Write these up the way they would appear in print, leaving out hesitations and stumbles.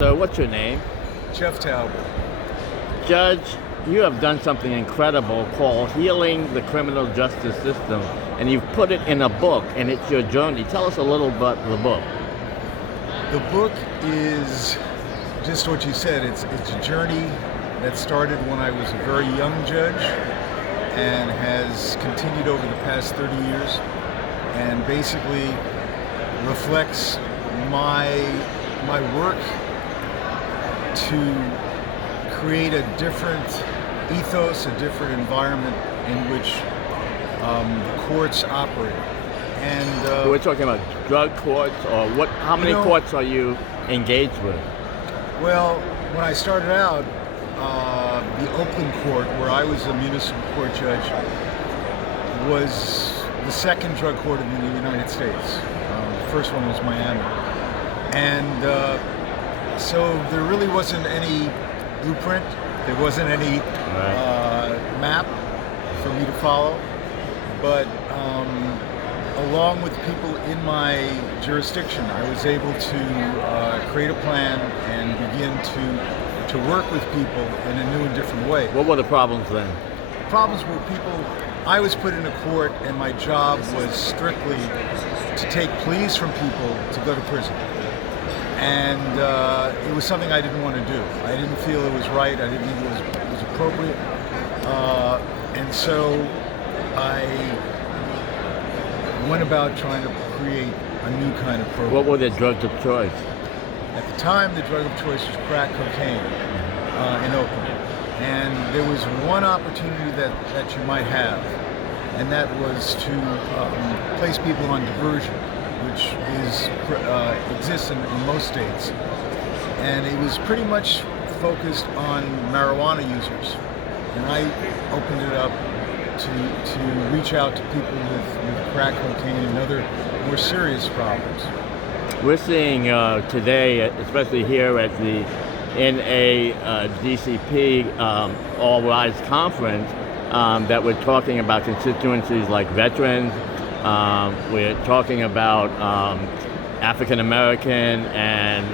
So what's your name? Jeff Tauber. Judge, you have done something incredible called Healing the Criminal Justice System, and you've put it in a book, and it's your journey. Tell us a little about the book. The book is just what you said. It's a journey that started when I was a very young judge and has continued over the past 30 years and basically reflects my work to create a different ethos, a different environment in which the courts operate. And we're talking about drug courts, or what? How many courts are you engaged with? Well, when I started out, the Oakland court, where I was a municipal court judge, was the second drug court in the United States. The first one was Miami. And so there really wasn't any blueprint, there wasn't any map for me to follow, but along with people in my jurisdiction, I was able to create a plan and begin to work with people in a new and different way. What were the problems then? Problems were I was put in a court and my job was strictly to take pleas from people to go to prison. And it was something I didn't want to do. I didn't feel it was right. I didn't think it was appropriate. And so I went about trying to create a new kind of program. What were the drugs of choice? At the time, the drug of choice was crack cocaine in Oakland. And there was one opportunity that you might have, and that was to place people on diversion, which exists in most states, and it was pretty much focused on marijuana users. And I opened it up to reach out to people with crack cocaine and other more serious problems. We're seeing today, especially here at the NADCP All Rise Conference, that we're talking about constituencies like veterans. We're talking about African American and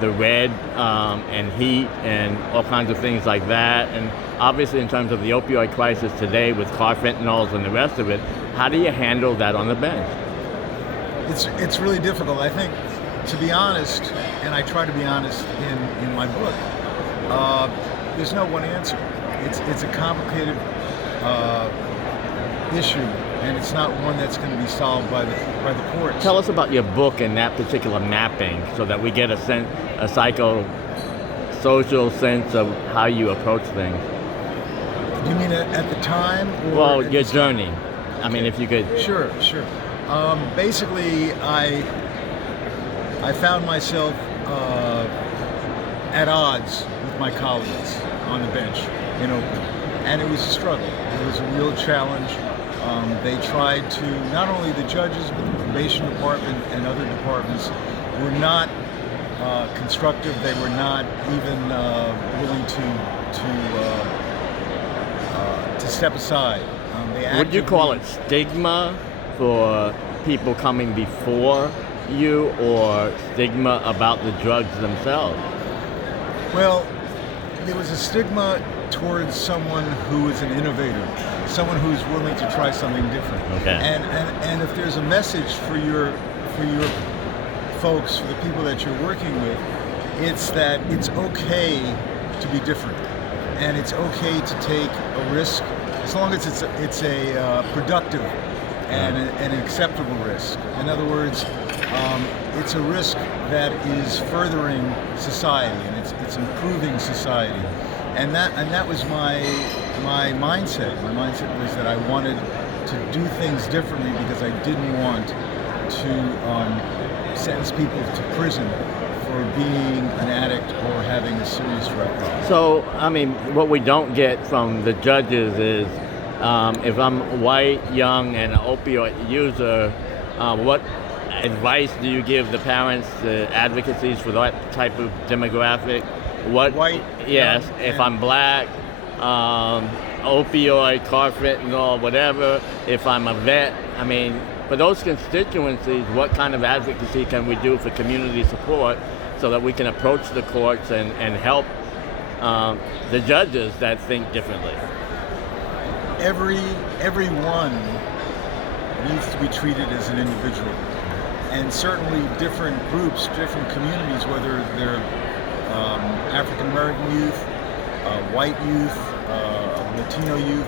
the red and heat and all kinds of things like that. And obviously in terms of the opioid crisis today with carfentanyls and the rest of it, how do you handle that on the bench? It's really difficult. I think, to be honest, and I try to be honest in my book, there's no one answer. It's a complicated issue, and it's not one that's going to be solved by the courts. Tell us about your book and that particular mapping, so that we get a psychosocial sense of how you approach things. You mean at the time? Or well, your journey. I mean, if you could. Sure. Basically, I found myself at odds with my colleagues on the bench in Oakland, and it was a struggle. It was a real challenge. They tried to, not only the judges, but the probation department and other departments were not constructive. They were not even willing to step aside. Would you call it stigma for people coming before you, or stigma about the drugs themselves? Well, there was a stigma towards someone who is an innovator, someone who's willing to try something different. Okay. And if there's a message for your folks, for the people that you're working with, it's that it's okay to be different, and it's okay to take a risk as long as it's a productive and an acceptable risk. In other words, it's a risk that is furthering society, and it's improving society. And that was my mindset. My mindset was that I wanted to do things differently because I didn't want to sentence people to prison for being an addict or having a serious drug problem. So, I mean, what we don't get from the judges is, if I'm white, young, and an opioid user, what advice do you give the parents, the advocacies for that type of demographic? What? White. Yes. Young, if I'm black, opioid, carfentanyl, whatever. If I'm a vet, I mean, for those constituencies, what kind of advocacy can we do for community support so that we can approach the courts and help the judges that think differently? Everyone needs to be treated as an individual, and certainly different groups, different communities, whether they're African American youth, white youth, Latino youth,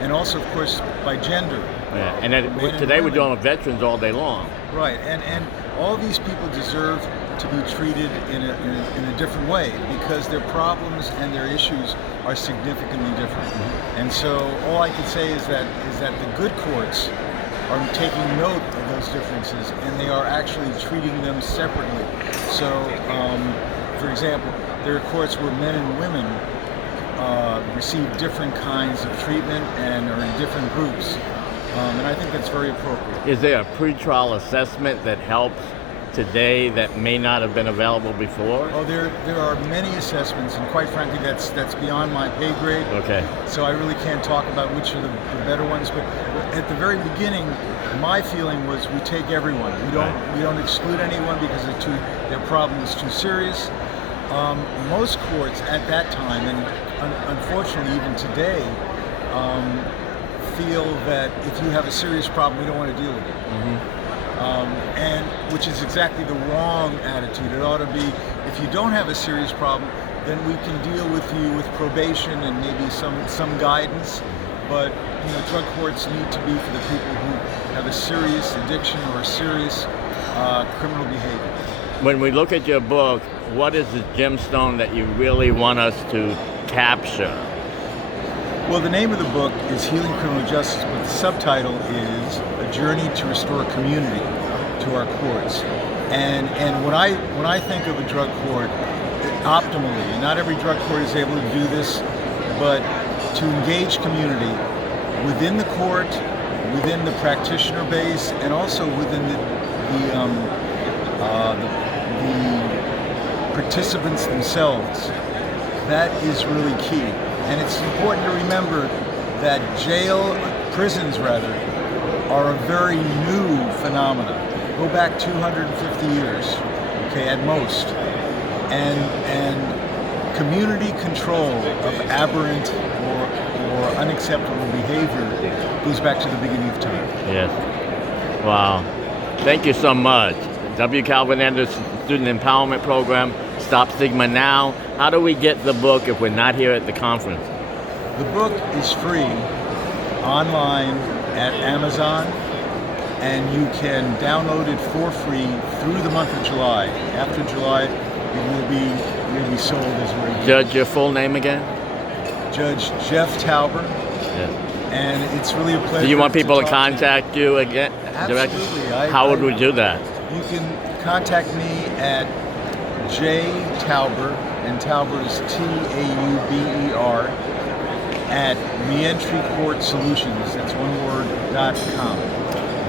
and also, of course, by gender. Yeah. And then today we're dealing with veterans all day long. Right, and all these people deserve to be treated in a different way, because their problems and their issues are significantly different. Mm-hmm. And so all I can say is that the good courts are taking note of those differences, and they are actually treating them separately. So, for example, there are courts where men and women receive different kinds of treatment and are in different groups. And I think that's very appropriate. Is there a pretrial assessment that helps today that may not have been available before? Oh, there are many assessments, and quite frankly, that's beyond my pay grade. Okay. So I really can't talk about which are the better ones. But at the very beginning, my feeling was we take everyone. We don't exclude anyone because their problem is too serious. Most courts at that time, and unfortunately even today, feel that if you have a serious problem, we don't want to deal with it. Mm-hmm. And which is exactly the wrong attitude. It ought to be, if you don't have a serious problem, then we can deal with you with probation and maybe some guidance. But drug courts need to be for the people who have a serious addiction or a serious criminal behavior. When we look at your book, what is the gemstone that you really want us to capture? Well, the name of the book is Healing Criminal Justice, but the subtitle is A Journey to Restore Community to Our Courts. And when I think of a drug court, optimally, and not every drug court is able to do this, but to engage community within the court, within the practitioner base, and also within the participants themselves, that is really key. And it's important to remember that prisons are a very new phenomenon. Go back 250 years, okay, at most. And community control of aberrant or unacceptable behavior goes back to the beginning of time. Yes. Wow. Thank you so much. W. Calvin Anderson Student Empowerment Program, STOP Stigma Now. How do we get the book if we're not here at the conference? The book is free online at Amazon, and you can download it for free through the month of July. After July, it will be sold as a review. Judge, your full name again? Judge Jeff Tauber. Yes. And it's really a pleasure. Do you want people to contact you again? Absolutely. How would we do that? You can contact me at jtauber, and Tauber is Tauber, at reentrycourtsolutions, that's one word, .com.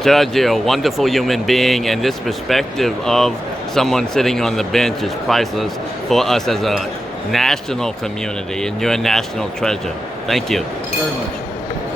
Judge, you're a wonderful human being, and this perspective of someone sitting on the bench is priceless for us as a national community, and you're a national treasure. Thank you. Very much.